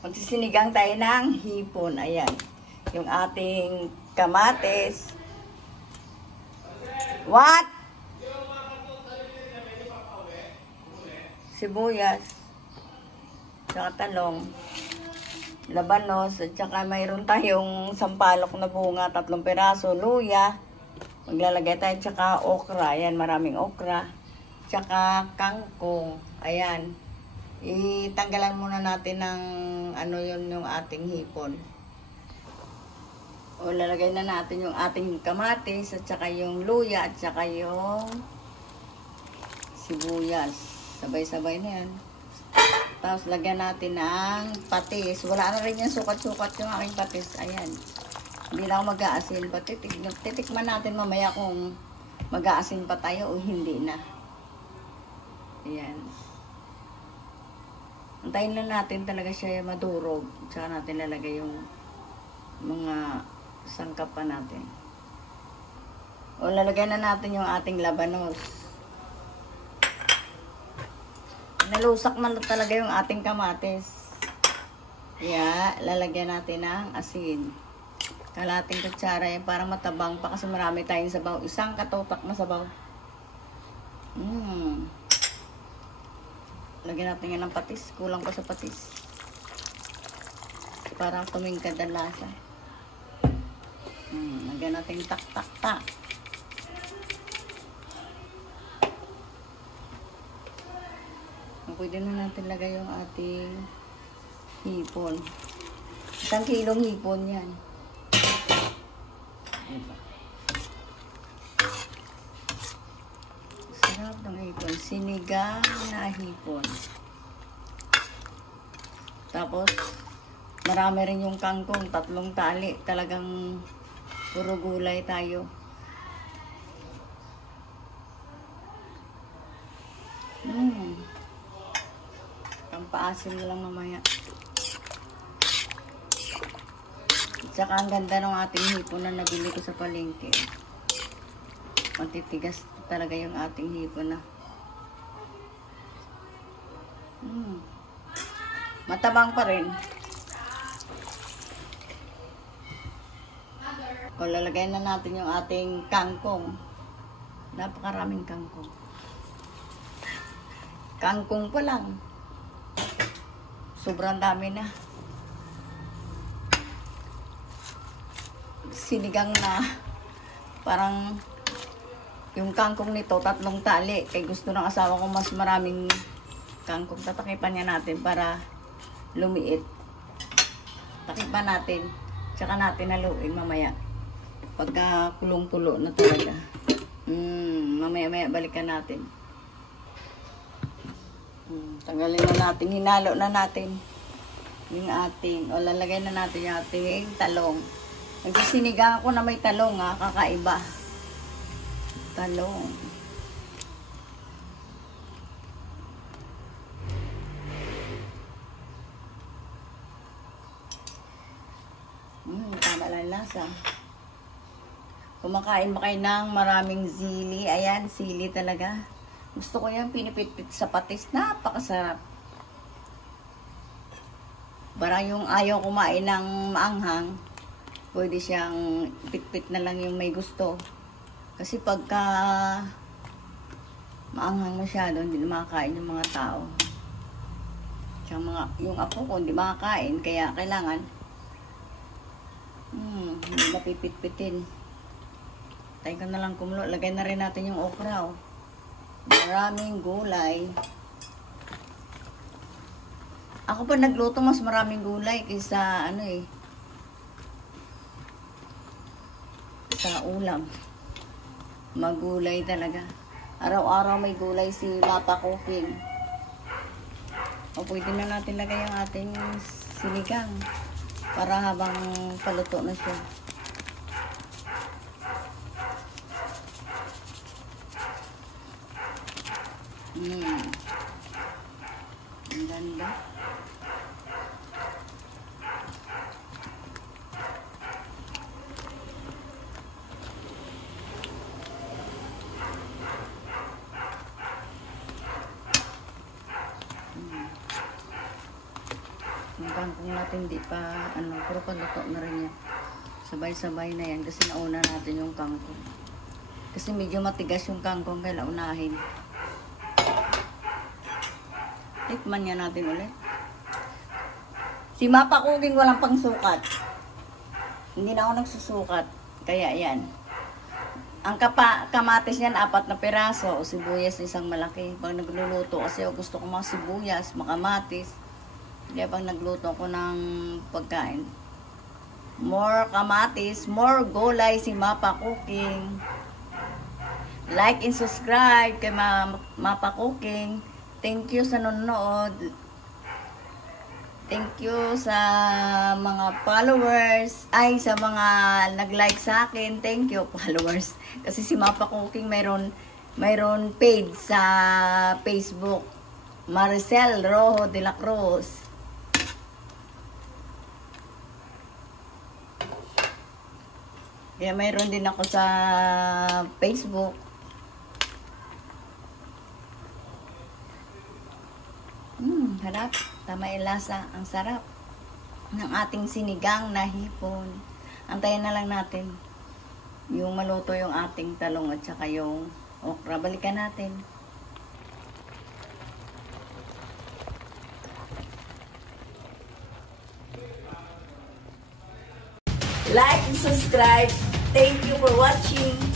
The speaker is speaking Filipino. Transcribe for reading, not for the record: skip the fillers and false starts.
Magsisinigang tayo ng hipon. Ayan. Yung ating kamatis. What? Sibuyas. Tsaka talong. Labanos. At tsaka mayroon tayong sampalok na bunga. 3 piraso. Luya. Maglalagay tayo. Tsaka okra. Ayan. Maraming okra. Tsaka kangkong. Ayan. Itanggalan muna natin ng ano yun yung ating hipon. O lalagay na natin yung ating kamatis at saka yung luya at saka yung sibuyas. Sabay-sabay na yan. Tapos lagyan natin ng patis. Wala na rin yung sukat-sukat yung aking patis. Ayan. Hindi na ako mag-aasin. Titikman natin mamaya kung mag-aasin pa tayo o hindi na. Ayan. Antayin lang natin talaga siya madurog. Tsaka natin lalagay yung mga sangkap pa natin. O lalagay na natin yung ating labanos. Nalusak na talaga yung ating kamatis. Kaya lalagyan natin ng asin. Kalating kutsara yan para matabang pa kasi marami tayong sabaw. Isang katotak na sabaw. Lagyan natin yan ng patis. Kulang pa sa patis. Para tumingkad ang lasa. Lagyan natin tak-tak-tak. Pwede na natin lagay yung ating hipon. 1 kilong hipon yan. Sarap ng hipon. Sinigang na hipon. Tapos, marami rin yung kangkong. 3 tali. Talagang puro gulay tayo. Pampaasim na lang mamaya. Tsaka ang ganda ng ating hipon na nabili ko sa palengke. Matitigas talaga yung ating hipon na. Matabang pa rin. O lalagay na natin yung ating kangkong. Napakaraming kangkong. Kangkong pa lang. Sobrang dami na. Sinigang na. Parang yung kangkong nito, 3 tali. Kaya gusto ng asawa ko mas maraming kangkong. Tatakipan niya natin para lumiit. Takipan natin. Tsaka natin haluin mamaya. Pagka kulong-tulo na talaga. Mamaya-maya balikan natin. Tanggalin na natin. Hinalo na natin yung ating, o lalagay na natin yung ating talong. Nagsisinigang ako na may talong ha. Kakaiba. Talong. Tama lang lasa. Kumakain ba kayo ng maraming sili? Ayan, sili talaga. Gusto ko yan pinipit-pit sa patis. Napakasarap. Bara yung ayaw kumain ng maanghang, pwede siyang pit-pit na lang yung may gusto. Kasi pagka maanghang masyado, hindi na makakain yung mga tao. Tsaka yung apo ko hindi makakain, kaya kailangan hindi napipit-pitin. Tayo ka na lang kumulo. Lagay na rin natin yung okra. Oh. Maraming gulay. Ako pa nagluto, mas maraming gulay kaysa ano eh. Sa ulam. Magulay talaga. Araw-araw may gulay si Mata Cooking. O pwede na natin lagay ang ating sinigang. Para habang paluto na siya. Ang ganda. Yung kangkong natin hindi pa, puro pagluto na rin yan. Sabay-sabay na yan kasi nauna natin yung kangkong. Kasi medyo matigas yung kangkong kaya unahin. Tikman nga natin ulit. Si Mapa Cooking walang pangsukat. Hindi na ako nagsusukat. Kaya yan. Ang kamatis niyan, 4 na piraso. O sibuyas, isang malaki. Pag nagluluto, kasi gusto ko mga sibuyas, makamatis. Kaya pag nagluto ko ng pagkain, more kamatis, more gulay si Mapa Cooking. Like and subscribe kay Mapa Cooking. Thank you sa nanonood. Thank you sa mga followers. Ay, sa mga nag-like sa akin. Thank you, followers. Kasi si Mapa Cooking mayroon page sa Facebook. Maricel Rojo de la Cruz. Kaya mayroon din ako sa Facebook. Harap. Tama yung lasa. Ang sarap ng ating sinigang na hipon. Antayin na lang natin yung maluto yung ating talong at saka yung okra. Balikan natin. Like and subscribe. Thank you for watching.